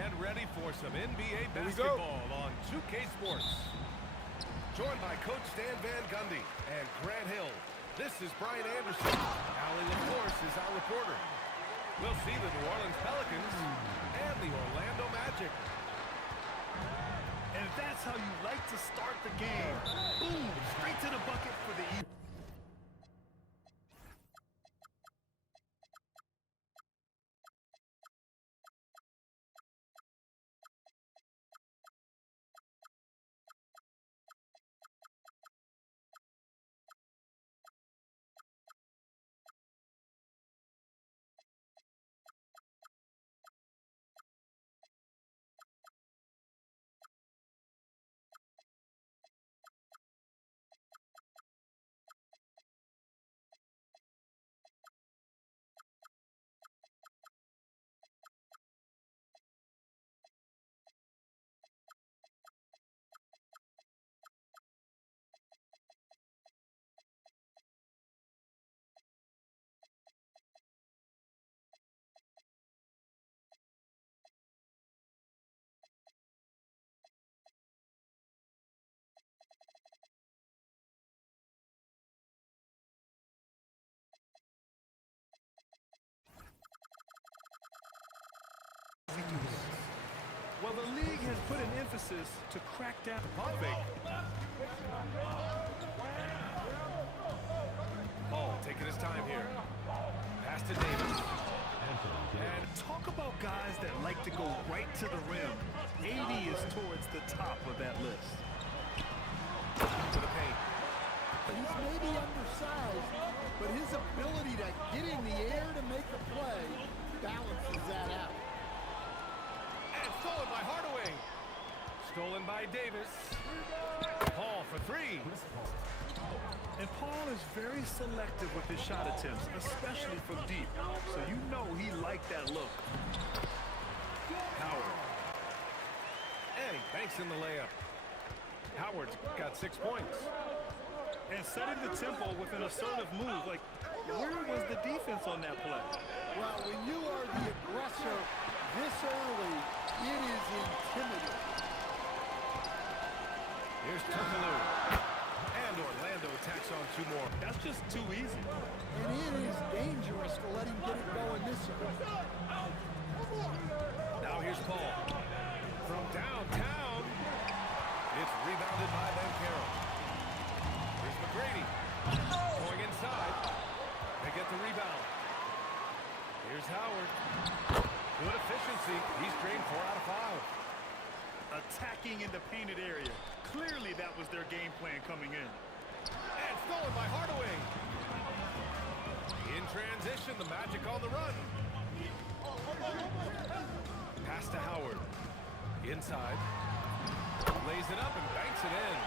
Get ready for some NBA basketball on 2K Sports. Joined by Coach Stan Van Gundy and Grant Hill. This is Brian Anderson. Allie LaForce is our reporter. We'll see the New Orleans Pelicans and the Orlando Magic. And that's how you like to start the game. Boom, straight to the bucket for the evening. Well, the league has put an emphasis to crack down pump fake. Paul taking his time here. Pass to Davis. And talk about guys that like to go right to the rim. AD is towards the top of that list. To the paint. He's maybe undersized, but his ability to get in the air to make a play balances that out. And stolen by Hardaway. Stolen by Davis. Paul for three. And Paul is very selective with his shot attempts, especially from deep. So you know he liked that look. Howard. And he banks in the layup. Howard's got 6 points. And setting the tempo with an assertive move. Like, where was the defense on that play? Well, when you are the aggressor this early, it is intimidating. Here's Turkoglu. And Orlando tacks on 2 more. That's just too easy. And it is dangerous to let him get it going this early. Now here's Paul. From downtown. It's rebounded by Bankero. Here's McGrady. Going inside. They get the rebound. Here's Howard. Good efficiency. He's drained 4 out of 5. Attacking in the painted area. Clearly that was their game plan coming in. And stolen by Hardaway. In transition, the Magic on the run. Pass to Howard. Inside. Lays it up and banks it in.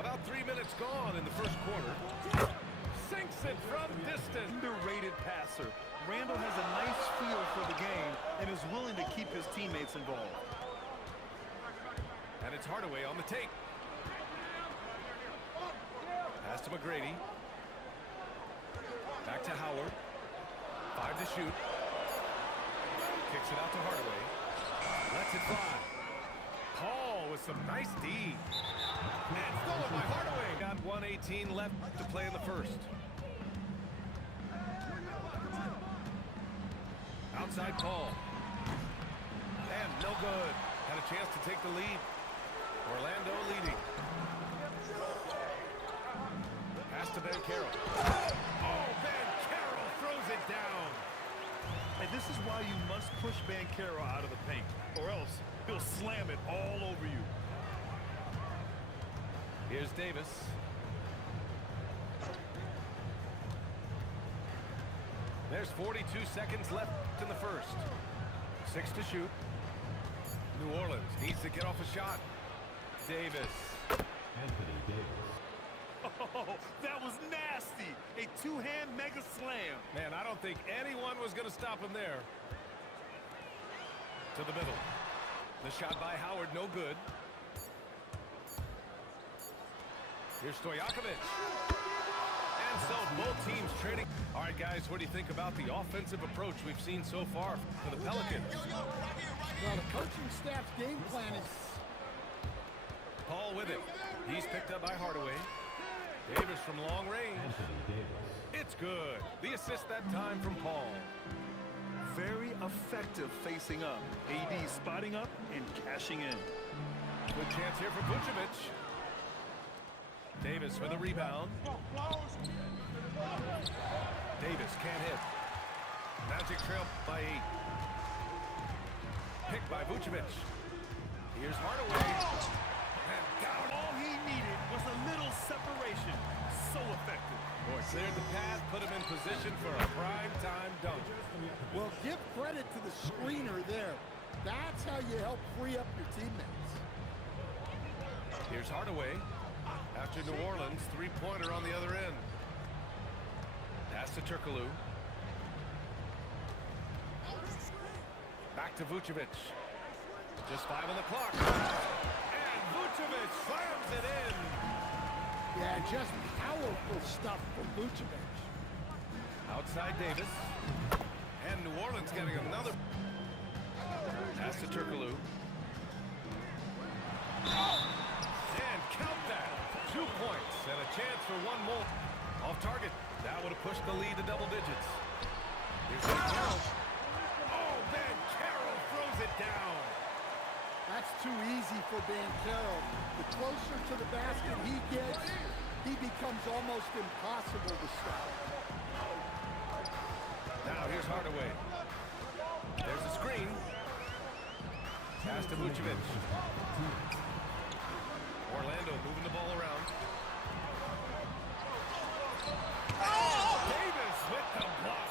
About 3 minutes gone in the first quarter. Sinks it from distance. Underrated passer. Randall has a nice feel for the game and is willing to keep his teammates involved. And it's Hardaway on the take. Pass to McGrady. Back to Howard. 5 to shoot. Kicks it out to Hardaway. Lets it fly. Paul with some nice D. And stolen by Hardaway. Got 1:18 left to play in the first. Outside Paul. And no good. Had a chance to take the lead. Orlando leading. Pass to Bankero. Oh, Bankero throws it down. And this is why you must push Bankero out of the paint, or else he'll slam it all over you. Here's Davis. There's 42 seconds left in the first. 6 to shoot. New Orleans needs to get off a shot. Davis. Anthony Davis. Oh, that was nasty. A two-hand mega slam. Man, I don't think anyone was going to stop him there. To the middle. The shot by Howard, no good. Here's Stojakovic. And And so both teams trading. All right, guys, what do you think about the offensive approach we've seen so far for the Pelicans? Well, the coaching staff's game plan is... Paul with it. He's picked up by Hardaway. Davis from long range. Anthony Davis. It's good. The assist that time from Paul. Very effective facing up. AD spotting up and cashing in. Good chance here for Vucevic. Davis with a rebound. Davis can't hit. Magic trail by 8. Picked by Vucevic. Here's Hardaway. And down. All he needed was a little separation. So effective. Boy, cleared the path, put him in position for a prime-time dunk. Well, give credit to the screener there. That's how you help free up your teammates. Here's Hardaway. After New Orleans, three-pointer on the other end. Pass to Turkoglu. Back to Vucevic. Just 5 on the clock. And Vucevic slams it in. Yeah, just powerful stuff from Vucevic. Outside Davis. And New Orleans getting another. Pass to Turkoglu. And count that. 2 points and a chance for one more. Off target. That would have pushed the lead to double digits. Here's Carroll. Oh, Ben Carroll throws it down. That's too easy for Carroll. The closer to the basket he gets, he becomes almost impossible to stop. Now here's Hardaway. There's a screen. Pass to Vucevic. Orlando moving the ball around. Oh, Davis with the block.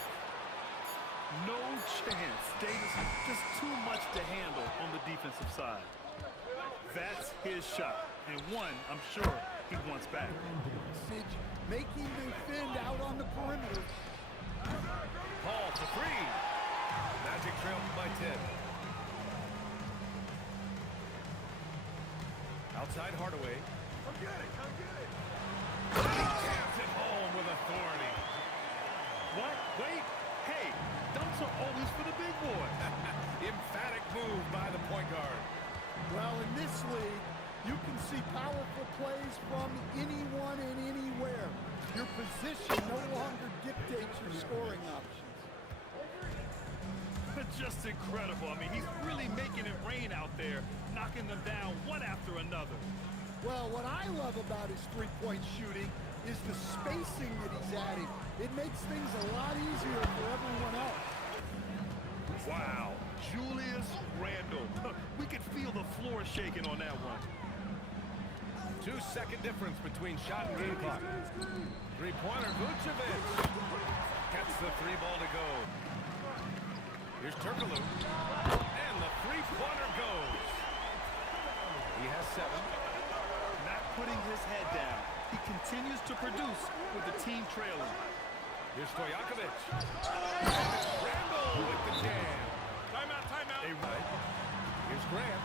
No chance. Davis just too much to handle on the defensive side. That's his shot, and one I'm sure he wants back. Sidge making defend out on the perimeter. Paul for 3. Magic trail by 10. Outside Hardaway. Come get it, come get it. He jams it home with authority. What? Wait. Hey, dunks are always for the big boy. Emphatic move by the point guard. Well, in this league, you can see powerful plays from anyone and anywhere. Your position no longer dictates your scoring options. Just incredible. I mean, he's really making it rain out there, knocking them down one after another. Well, what I love about his three-point shooting is the spacing that he's adding. It makes things a lot easier for everyone else. Wow, Julius Randle. We could feel the floor shaking on that one. 2-second difference between shot and game clock. Three-pointer, Vucevic. Gets the 3-ball to go. Here's Turkoglu. And the three-pointer goes. He has 7. Not putting his head down. He continues to produce with the team trailing. Here's Stojakovic. Randle with the jam. Timeout, timeout. Here's Grant.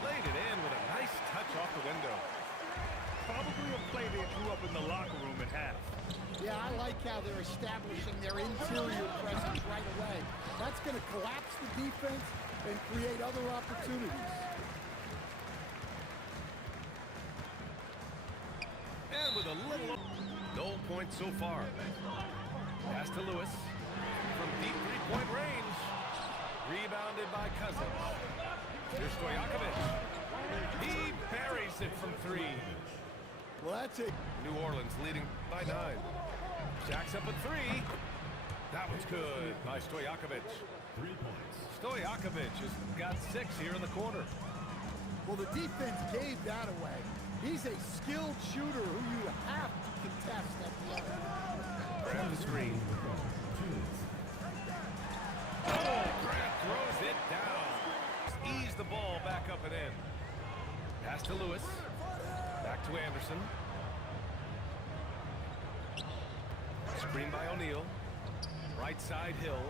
Laid it in with a nice touch off the window. Probably a play they drew up in the locker room at half. Yeah, I like how they're establishing their interior presence right away. That's going to collapse the defense and create other opportunities. And with a little... No points so far. Pass to Lewis. From deep three-point range. Rebounded by Cousins. Here's Stojakovic. He buries it from 3. Well, that's it. New Orleans leading by 9. Jacks up at 3. That one's good by Stojakovic. 3 points. Stojakovic has got 6 here in the quarter. Well, the defense gave that away. He's a skilled shooter who you have to contest at the other. Grab the screen. Oh, Grant throws it down. Ease the ball back up and in. Pass to Lewis. Back to Anderson. Screen by O'Neal. Right side Hill.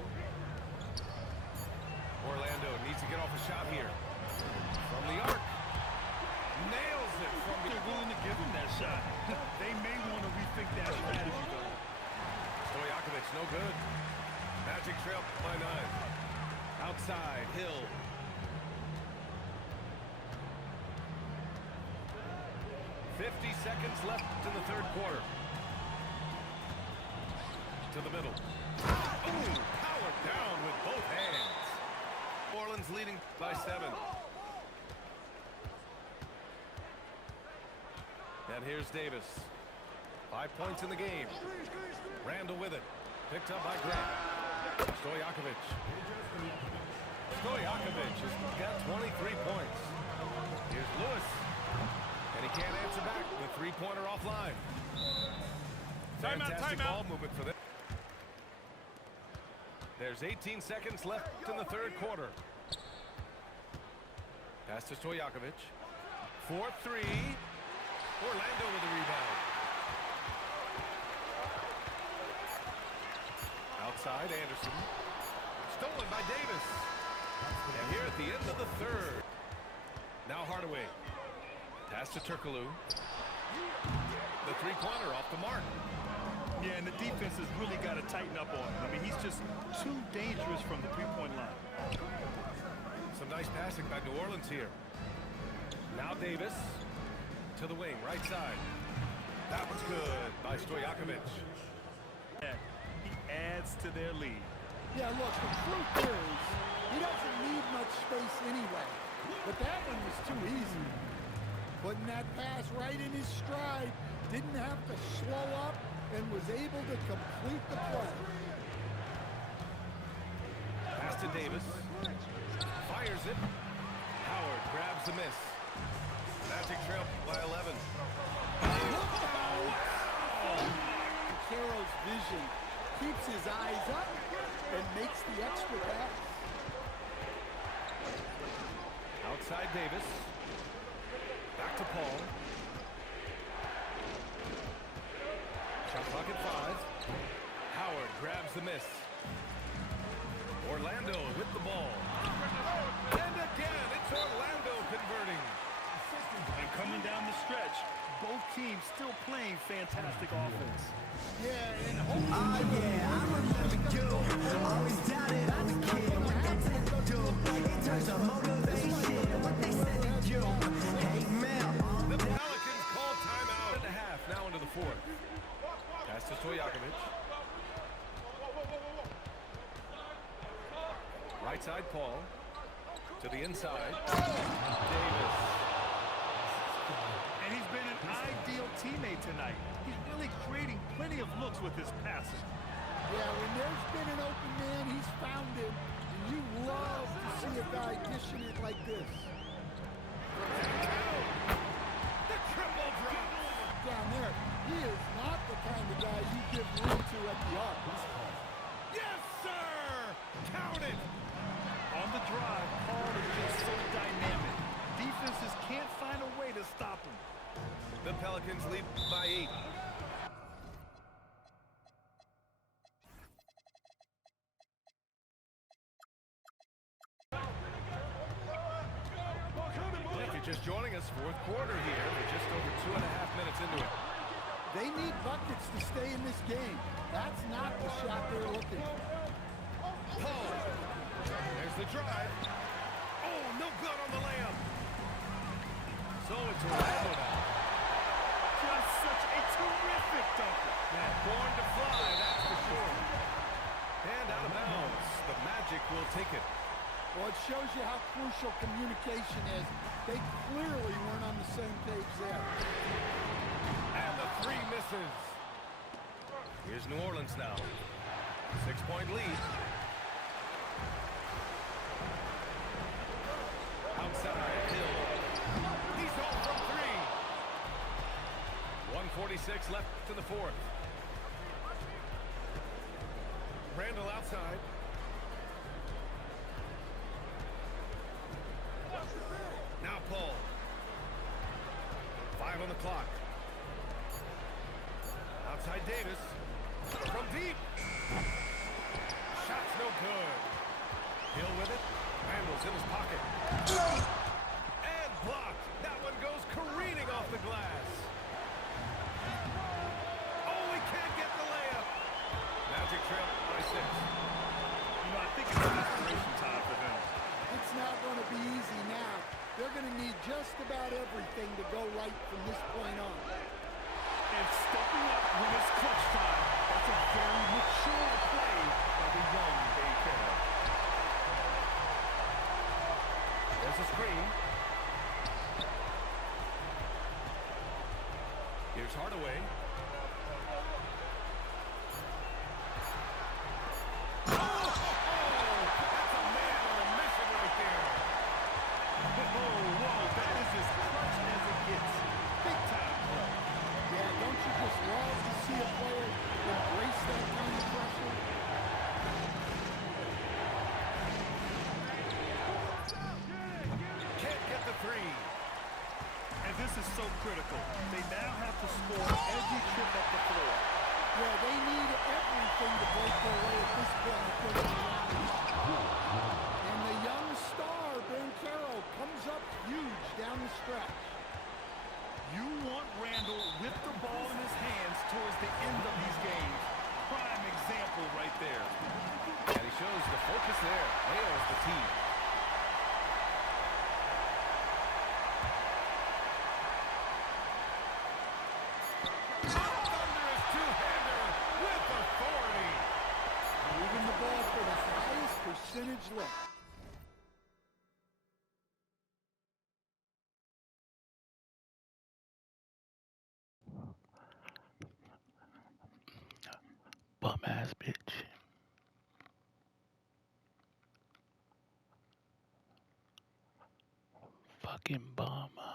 Orlando needs to get off a shot here. From the arc. Nails it from They're willing to give him that shot. They may want to rethink that strategy, though. Stojakovic, no good. Magic trail by 9. Outside, Hill. Seconds left in the third quarter. To the middle. Ooh, powered down with both hands. New Orleans leading by 7. And here's Davis. 5 points in the game. Randall with it. Picked up by Grant. Stojakovic. Stojakovic has got 23 points. Here's Lewis. And he can't answer back. The three-pointer offline. Fantastic ball movement for them. There's 18 seconds left in the third quarter. Pass to Stojakovic. 4-3. Orlando with the rebound. Outside, Anderson. Stolen by Davis. And here at the end of the third. Now Hardaway. Pass to Turkoglu. The three-pointer off the mark. Yeah, and the defense has really got to tighten up on him. I mean, he's just too dangerous from the three-point line. Some nice passing by New Orleans here. Now Davis to the wing, right side. That was good by Stojakovic. And he adds to their lead. Yeah, look, the truth is, he doesn't need much space anyway. But that one was too easy. Putting that pass right in his stride, didn't have to slow up, and was able to complete the play. Pass to Davis. Fires it. Howard grabs the miss. Magic trail by 11. Caro's vision keeps his eyes up and makes the extra pass. Outside Davis. Back to Paul. Shot clock at 5. Howard grabs the miss. Orlando with the ball. And again, it's Orlando converting. And coming down the stretch, both teams still playing fantastic offense. Yeah, and Oh yeah, I remember you. Always doubted I was a kid. What they said to do in terms of motivation, what they said to do. Hey man, The Pelicans call timeout. And a half now into the fourth. Pass to Stojakovic. Right side, Paul. To the inside. Davis. And he's been an ideal teammate tonight. He's really creating plenty of looks with his passing. yeah, when there's been an open man, he's found him. And you love to see a guy dishing it like this. The triple drop. Down there, he is not the kind of guy you give room to at the arc. Yes, sir! Count it! On the drive, Paul is just so dynamic. Defenses can't find a way to stop him. The Pelicans lead by 8. If you're just joining us, fourth quarter here. We're just over 2.5 minutes into it. They need buckets to stay in this game. That's not the shot they're looking for. Paul. There's the drive. Oh, no good on the layup. So it's Orlando now. Just such a terrific dunker. Man, born to fly, that's for sure. And out of bounds. The Magic will take it. Well, it shows you how crucial communication is. They clearly weren't on the same page there. And the 3 misses. Here's New Orleans now. 6-point lead. Outside, Hill. He's home from 3. 1:46 left in the fourth. Randall outside. Now Paul. 5 on the clock. Outside Davis. From deep. Shot's no good. Hill with it. Randall's in his pocket. And blocked. That one goes right from this point on. And stepping up when it's clutch time. That's a very mature play by the young Dave Carroll. There's a screen. Here's Hardaway. This is so critical. They now have to score every trip up the floor. Yeah, they need everything to break their way at this point. And the young star, Ben Carroll, comes up huge down the stretch. You want Randall with the ball in his hands towards the end of these games. Prime example right there. And he shows the focus there. Nails the team. Moving the ball for the highest percentage look. Bum ass bitch. Fucking bum.